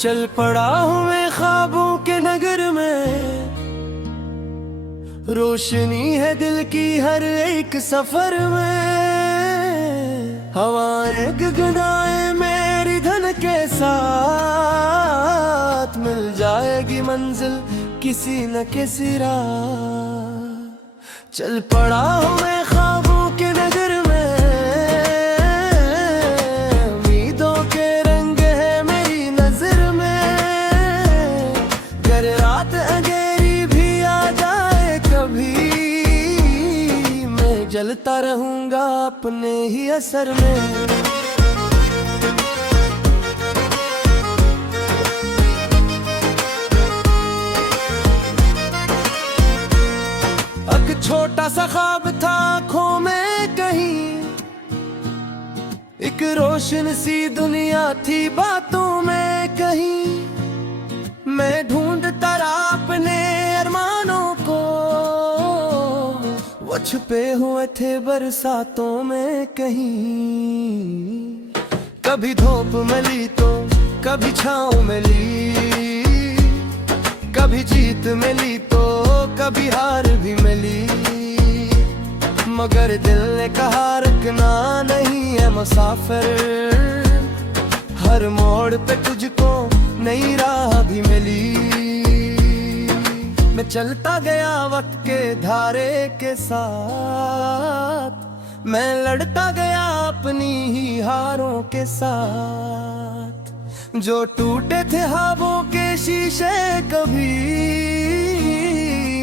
चल पड़ा हूँ मैं ख्वाबों के नगर में, रोशनी है दिल की हर एक सफर में। हवाएं गगनाए मेरी धन के साथ, मिल जाएगी मंजिल किसी न किसी रात। चल पड़ा हूँ मैं ख्वाबों के नगर में, उम्मीदों के रंग है मेरी नजर में। गर रात अंधेरी भी आ जाए कभी, मैं जलता रहूंगा अपने ही असर में। छोटा सा ख्वाब था आँखों में कहीं, एक रोशन सी दुनिया थी बातों में कहीं। मैं ढूंढता रहा अपने अरमानों को, वो छुपे हुए थे बरसातों में कहीं। कभी धूप मिली तो कभी छाँव मिली, कभी जीत मिली तो कभी हार भी मिली। मगर दिल ने कहा रुकना नहीं है मुसाफिर, हर मोड़ पे तुझको नई राह भी मिली। मैं चलता गया वक्त के धारे के साथ, मैं लड़ता गया अपनी ही हारों के साथ। जो टूटे थे ख्वाबों के शीशे कभी,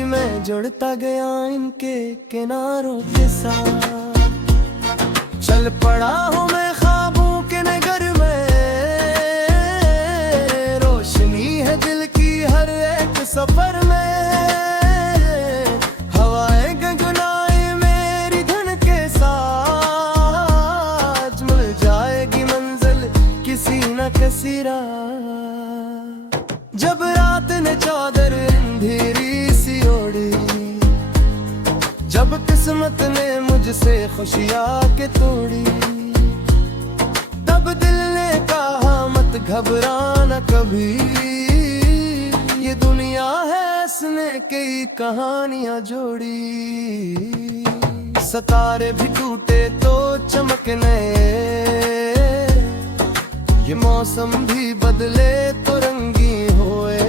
मैं जुड़ता गया इनके किनारों के साथ। चल पड़ा हूँ मैं ख्वाबों के नगर में, रोशनी है दिल की हर एक सफर में। हवाएं गगनाए मेरी धुन के साथ, मिल जाएगी मंजिल किसी न किसी रात। जब रात ने चादर अंधेरी सी ओढ़ी, जब किस्मत ने मुझसे खुशियाँ के तोड़ी, तब दिल ने कहा मत घबराना कभी, ये दुनिया है इसने कई कहानियां जोड़ी। सितारे भी टूटे तो चमकने, ये मौसम भी बदले तो रंगीन हुए।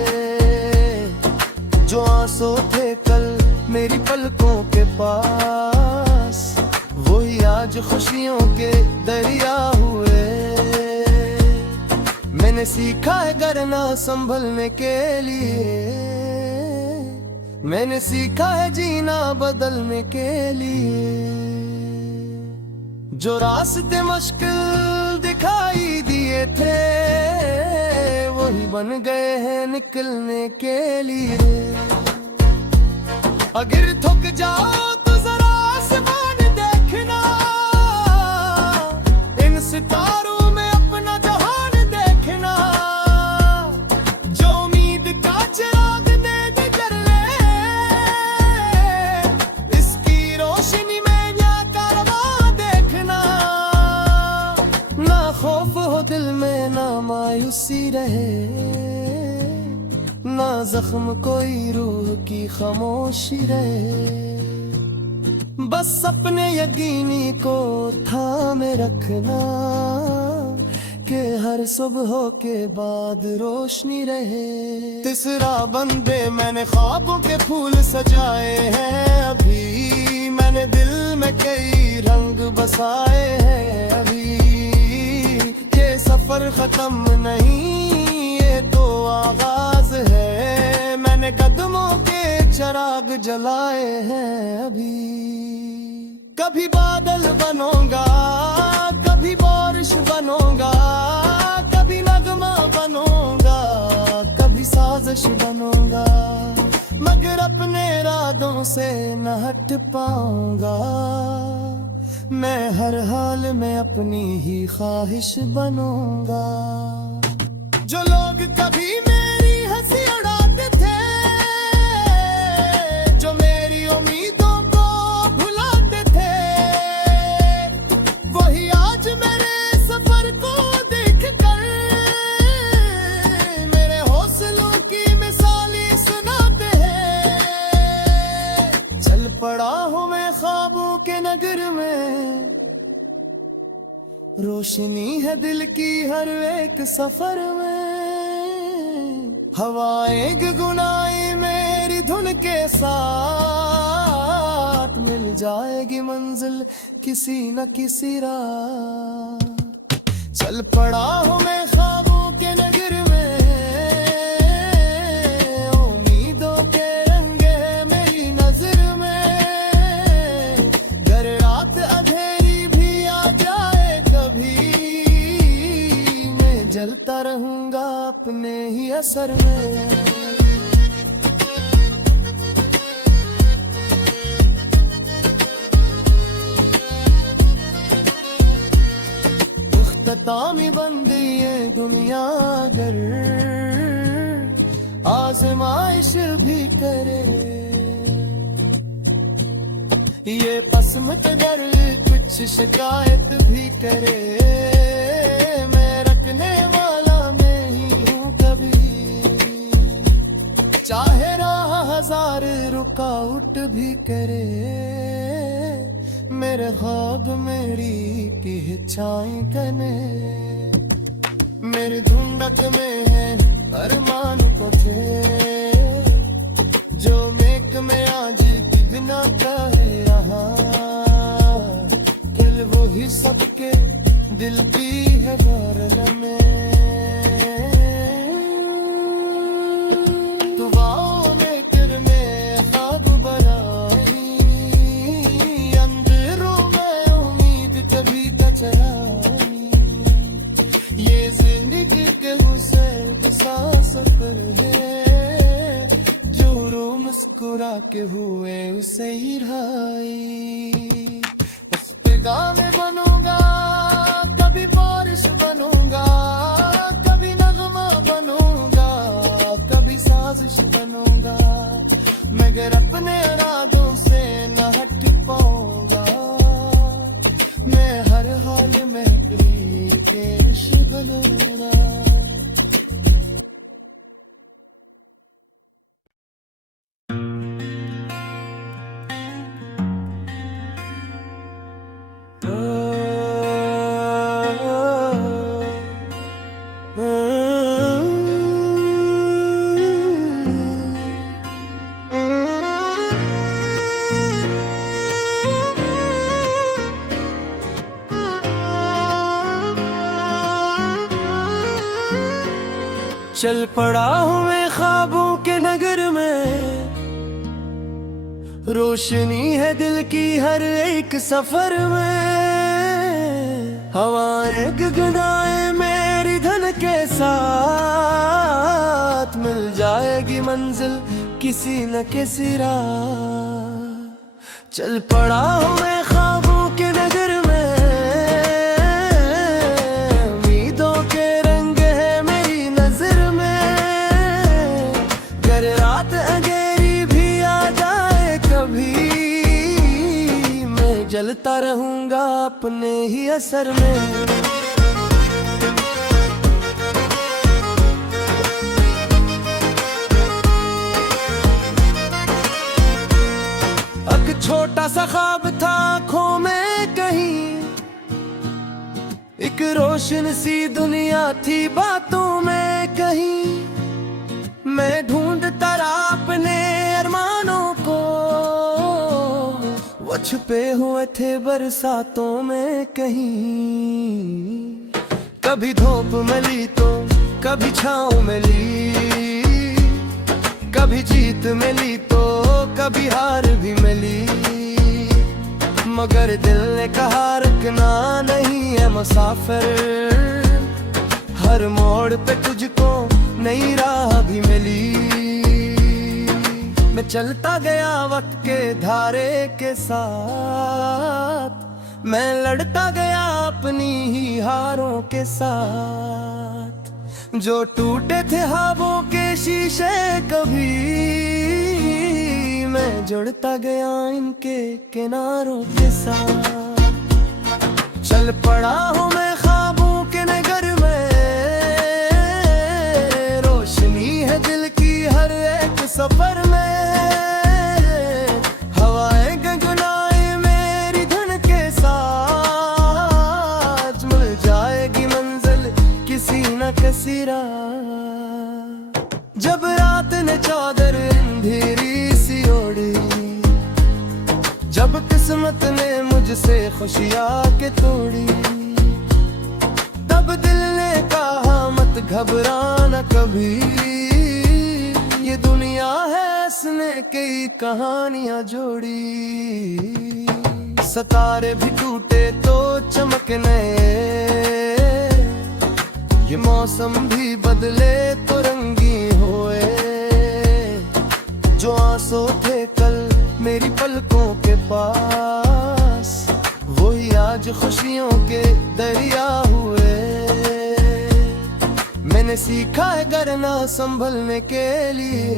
जो आंसू थे कल मेरी पलकों के पास, वही आज खुशियों के दरिया हुए। मैंने सीखा है करना संभलने के लिए, मैंने सीखा है जीना बदलने के लिए। जो रास्ते मुश्किल दिखाई दिए थे, वही बन गए हैं निकलने के लिए। अगर थक जाओ तो जरा आसमान देखना, इन सितारों में अपना जहान देखना। जो उम्मीद का चिराग दे दे जले, इसकी रोशनी में या कारवां देखना। ना खौफ हो दिल में ना मायूसी रहे, ना जख्म कोई रूह की खामोशी रहे। बस अपने यकीनी को थामे रखना, कि हर सुबह के बाद रोशनी रहे। तीसरा बंदे मैंने ख्वाबों के फूल सजाए हैं अभी, मैंने दिल में कई रंग बसाए हैं अभी। ये सफर खत्म नहीं, ये तो आगाज है। मैंने कदमों के चिराग जलाए हैं अभी। कभी बादल बनूंगा, कभी बारिश बनूंगा, कभी नगमा बनूंगा, कभी साजिश बनूंगा। मगर अपने इरादों से न हट पाऊंगा, मैं हर हाल में अपनी ही ख्वाहिश बनूंगा। जो लोग कभी मेरी हंसी उड़ाते थे, जो मेरी उम्मीदों को भुलाते थे, वही आज मेरे सफर को देख कर ख्वाबों के नगर में, रोशनी है दिल की हर एक सफर में। हवाएं गुनगुनाई मेरी धुन के साथ, मिल जाएगी मंजिल किसी न किसी रात। चल पड़ा हूँ मैं ख्वाबों के नगर में, उम्मीदों के रंगे मेरी नजर में। गर रात अंधेरी भी आ जाए कभी, मैं जलता रहूंगा अपने ही असर में। तामी बंदी ये दुनिया अगर आजमाइश भी करे, ये पस्म के डर कुछ शिकायत भी करे, मैं रखने वाला मैं ही हूँ कभी। चाहे राह हजार रुकावट भी करे, मेरे ख्वाब मेरी पहचान कने। मेरे ढूंढत में है अरमान को थे, जो मेक में आज बिना कहे यहाँ। दिल वो ही सबके दिल की है बारल में। दुआओं में कर में ख्वाब बनाई, ये जिंदगी के हुसैन के साथ सफर है, जो रो मुस्कुरा के हुए उसे ही राई। उस पे गाने बनूंगा, कभी बारिश बनूंगा, कभी नगमा बनूंगा, कभी साजिश बनूंगा, मगर अपने इरादों से न हट पाऊंगा। मैं हर हाल में पेश बनूंगा। चल पड़ा हूँ मैं ख्वाबों के नगर में, रोशनी है दिल की हर एक सफर में। हवाएं गुनगुनाए मेरी धुन के साथ, मिल जाएगी मंजिल किसी न किसी रात। चल पड़ा हूँ मैं ख्वाबों के नगर में, जलता रहूंगा अपने ही असर में। एक छोटा सा ख्वाब था आँखों में कहीं, एक रोशन सी दुनिया थी बातों में कहीं। मैं ढूंढता रहा अपने अरमानों को, वो छुपे हुए थे बरसातों में कहीं। कभी धूप मिली तो कभी छाँव मिली, कभी जीत मिली तो कभी हार भी मिली। मगर दिल ने कहा रुकना नहीं है मुसाफिर, हर मोड़ पे तुझको नई राह भी मिली। मैं चलता गया वक्त के धारे के साथ, मैं लड़ता गया अपनी ही हारों के साथ। जो टूटे थे ख्वाबों के शीशे कभी, मैं जुड़ता गया इनके किनारों के साथ। चल पड़ा हूँ मैं ख्वाबों के नगर में, रोशनी है दिल की हर एक सफर में। हवाएं गुनगुनाए किस्मत ने मुझसे खुशियाँ के तोड़ी। तब दिल ने कहा मत घबराना कभी, ये दुनिया है इसने कई कहानियां जोड़ी। सितारे भी टूटे तो चमकने, ये मौसम भी बदले तो रंगीन हुए। जो आंसू थे कल मेरी पलकों के पास, वही आज खुशियों के दरिया हुए। मैंने सीखा है करना संभलने के लिए,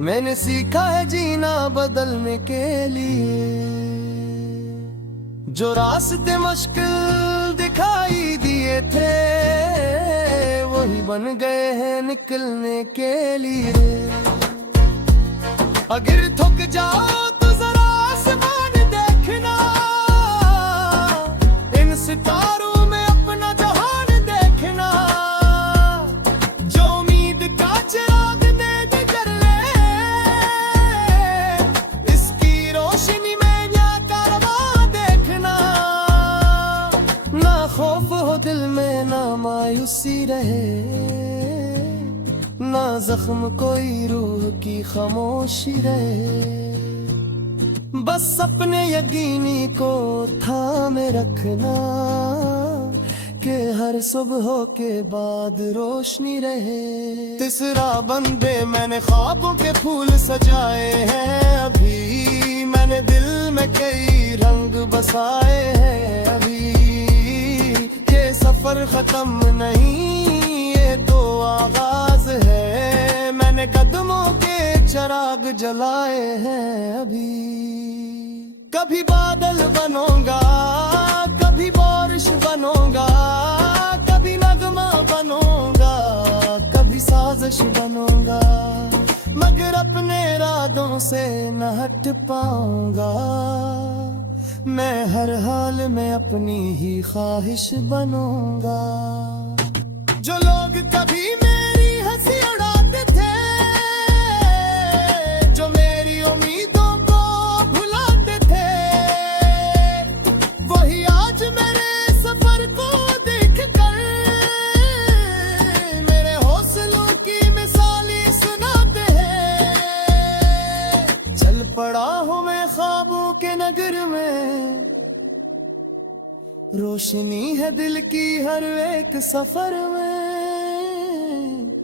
मैंने सीखा है जीना बदलने के लिए। जो रास्ते मुश्किल दिखाई दिए थे, वही बन गए हैं निकलने के लिए। अगर थक जाओ तो जरा आसमान देखना, इन सितारों में अपना जहान देखना। जो उम्मीद का चिराग दे दे जले, इसकी रोशनी में या कारवां देखना। ना खौफ हो दिल में ना मायूसी रहे, ना जख्म कोई रूह की खामोशी रहे। बस अपने यकीनी को थामे रखना, कि हर सुबह के बाद रोशनी रहे। तीसरा बंदे मैंने ख्वाबों के फूल सजाए हैं अभी, मैंने दिल में कई रंग बसाए हैं अभी। ये सफर खत्म नहीं, ये तो आगाज है। मैंने कदमों के चिराग जलाए हैं अभी। कभी बादल बनूंगा, कभी बारिश बनूंगा, कभी नगमा बनूंगा, कभी साजिश बनूंगा। मगर अपने इरादों से न हट पाऊंगा, मैं हर हाल में अपनी ही ख्वाहिश बनूंगा। जो लोग कभी मेरी हंसी उड़ाते थे, जो मेरी उम्मीदों को भुलाते थे, वही आज मेरे सफर को देख कर मेरे हौसलों की मिसालें सुनाते हैं। चल पड़ा हूँ मैं ख्वाबों के नगर में, रोशनी है दिल की हर एक सफर में।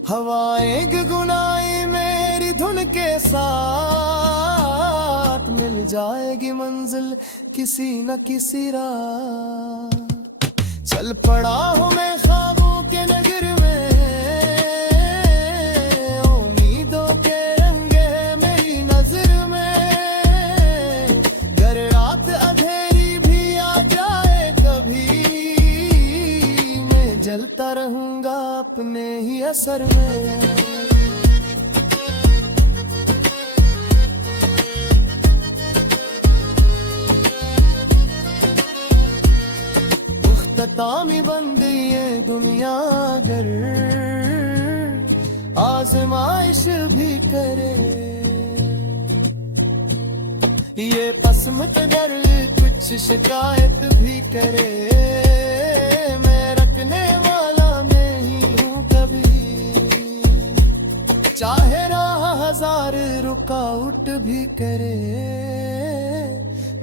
हवाएं गुनगुनाए मेरी धुन के साथ, मिल जाएगी मंजिल किसी न किसी रात। चल पड़ा हूँ मैं ख्वाबों के नगर में, उम्मीदों के रंगे मेरी नजर में। गर रात अंधेरी भी आ जाए कभी, मैं जलता रहूंगा अपने ही असर में। उख्तामी बंदी ये दुनिया अगर आजमाइश भी करे, ये पसमत डर कुछ शिकायत भी करे, मैं रखने वाला नहीं हूँ कभी। चाहे राह हजार रुकावट भी करे,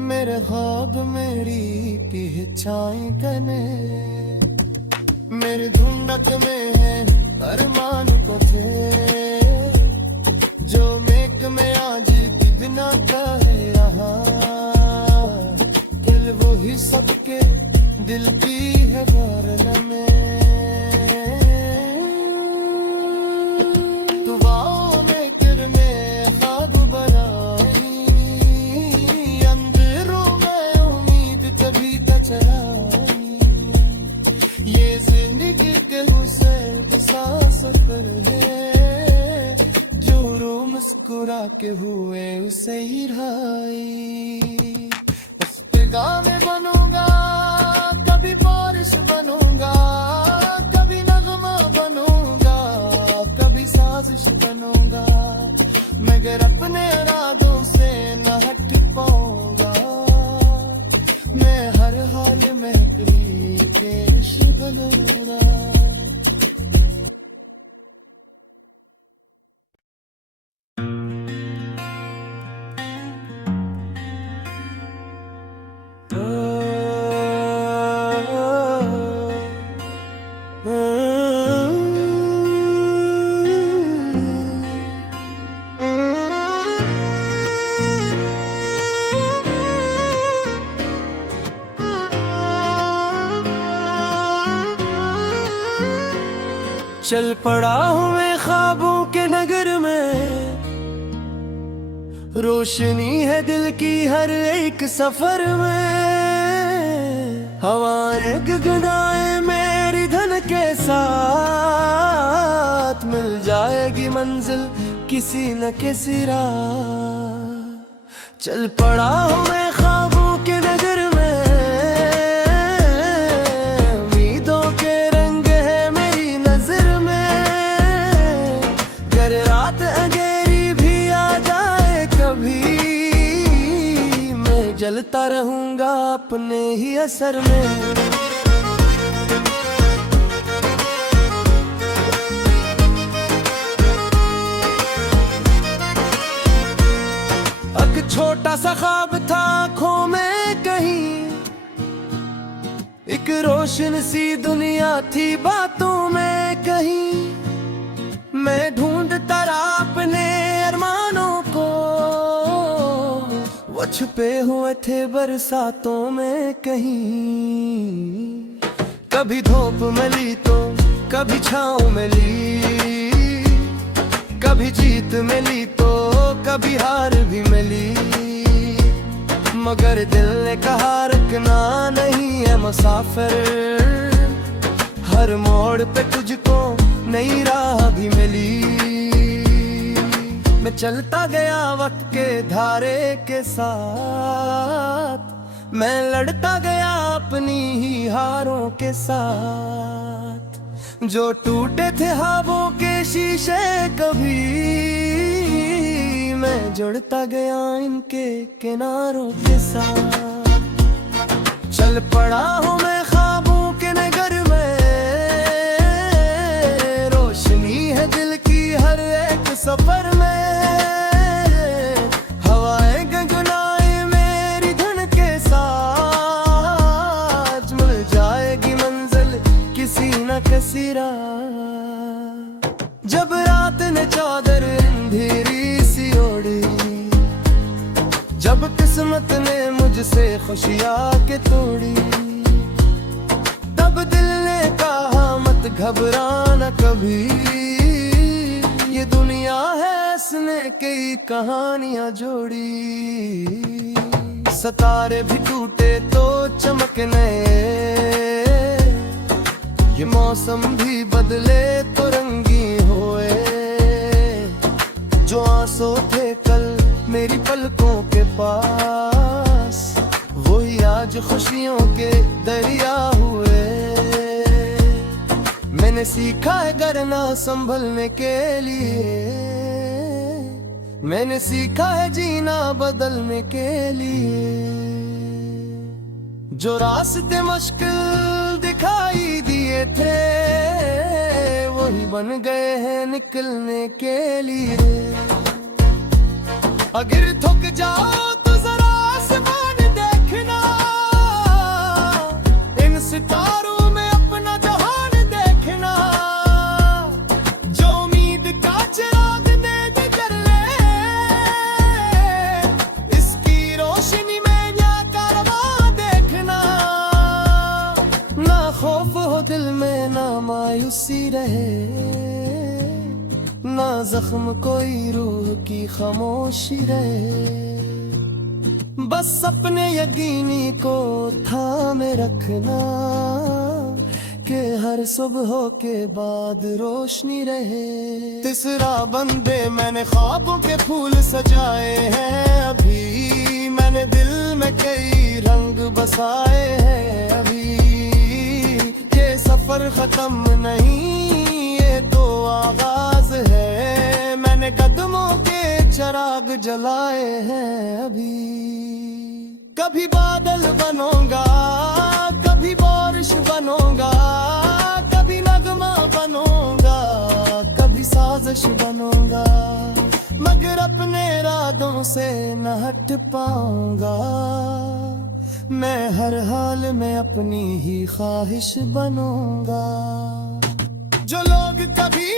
मेरे ख्वाब मेरी पहचान करने। मेरे ढूंढत में है अरमान को जो मेक में आज कितना कहे रहा। दिल वो ही सबके दिल की है वरना में। दुआओं में किरने ख्वाब बनाई, अंधेरों में उम्मीद कभी चराई। ये जिंदगी के हुस्न सांस पर है, जो रो मुस्कुरा के हुए उसे ही राई। उस पैगाम में बनूंगा, कभी बारिश बनूंगा, कभी नगमा बनूंगा, कभी साजिश बनूंगा। मगर अपने इरादों से न हट पाऊंगा, मैं हर हाल में कहीं पेश बनूंगा। चल पड़ा हूँ मैं ख्वाबों के नगर में, रोशनी है दिल की हर एक सफर में। हवाएं गगनाए मेरी धन के साथ, मिल जाएगी मंजिल किसी न किसी रात। चल पड़ा हूँ मैं ख्वाबों के नगर में, जलता रहूंगा अपने ही असर में। एक छोटा सा ख्वाब था आँखों में कहीं, एक रोशन सी दुनिया थी बातों में कहीं। मैं ढूंढता रहा अपने अरमानों को, वो छुपे हुए थे बरसातों में कहीं। कभी धूप मिली तो कभी छाँव मिली, कभी जीत मिली तो कभी हार भी मिली। मगर दिल ने कहा रुकना नहीं है मुसाफिर, हर मोड़ पे तुझको नई राह भी मिली। मैं चलता गया वक्त के धारे के साथ, मैं लड़ता गया अपनी ही हारों के साथ। जो टूटे थे ख्वाबों के शीशे कभी, मैं जुड़ता गया इनके किनारों के साथ। चल पड़ा हूँ मैं ख्वाबों के नगर में, रोशनी है दिल की हर एक सफर में। जब रात ने चादर अंधेरी सी ओढ़ी, जब किस्मत ने मुझसे खुशियाँ के तोड़ी, तब दिल ने कहा मत घबराना कभी, ये दुनिया है इसने कई कहानियां जोड़ी। सितारे भी टूटे तो चमकने, ये मौसम भी बदले तो रंगी होए। जो आंसू थे कल मेरी पलकों के पास, वही आज खुशियों के दरिया हुए। मैंने सीखा है करना संभलने के लिए, मैंने सीखा है जीना बदलने के लिए। जो रास्ते मुश्किल दिखाई दिए थे, वही बन गए हैं निकलने के लिए। अगर थक जाओ तो जरा आसमान देखना, इन सितारों में अपना जहान देखना। जो उम्मीद का चिराग दे जले, इसकी रोशनी में या कारवां देखना। ना खौफ हो दिल में ना मायूसी रहे, ना जख्म कोई रूह की खामोशी रहे। बस अपने यकीनी को थामे रखना, कि हर सुबह के बाद रोशनी रहे। तीसरा बंदे मैंने ख्वाबों के फूल सजाए हैं अभी, मैंने दिल में कई रंग बसाए हैं अभी। ये सफर खत्म नहीं, ये तो आगाज है। मैंने कदमों के चिराग जलाए हैं अभी। कभी बादल बनूंगा, कभी बारिश बनूंगा, कभी नगमा बनूंगा, कभी साजिश बनूंगा, मगर अपने इरादों से न हट पाऊंगा। मैं हर हाल में अपनी ही ख्वाहिश बनूंगा। जो लोग कभी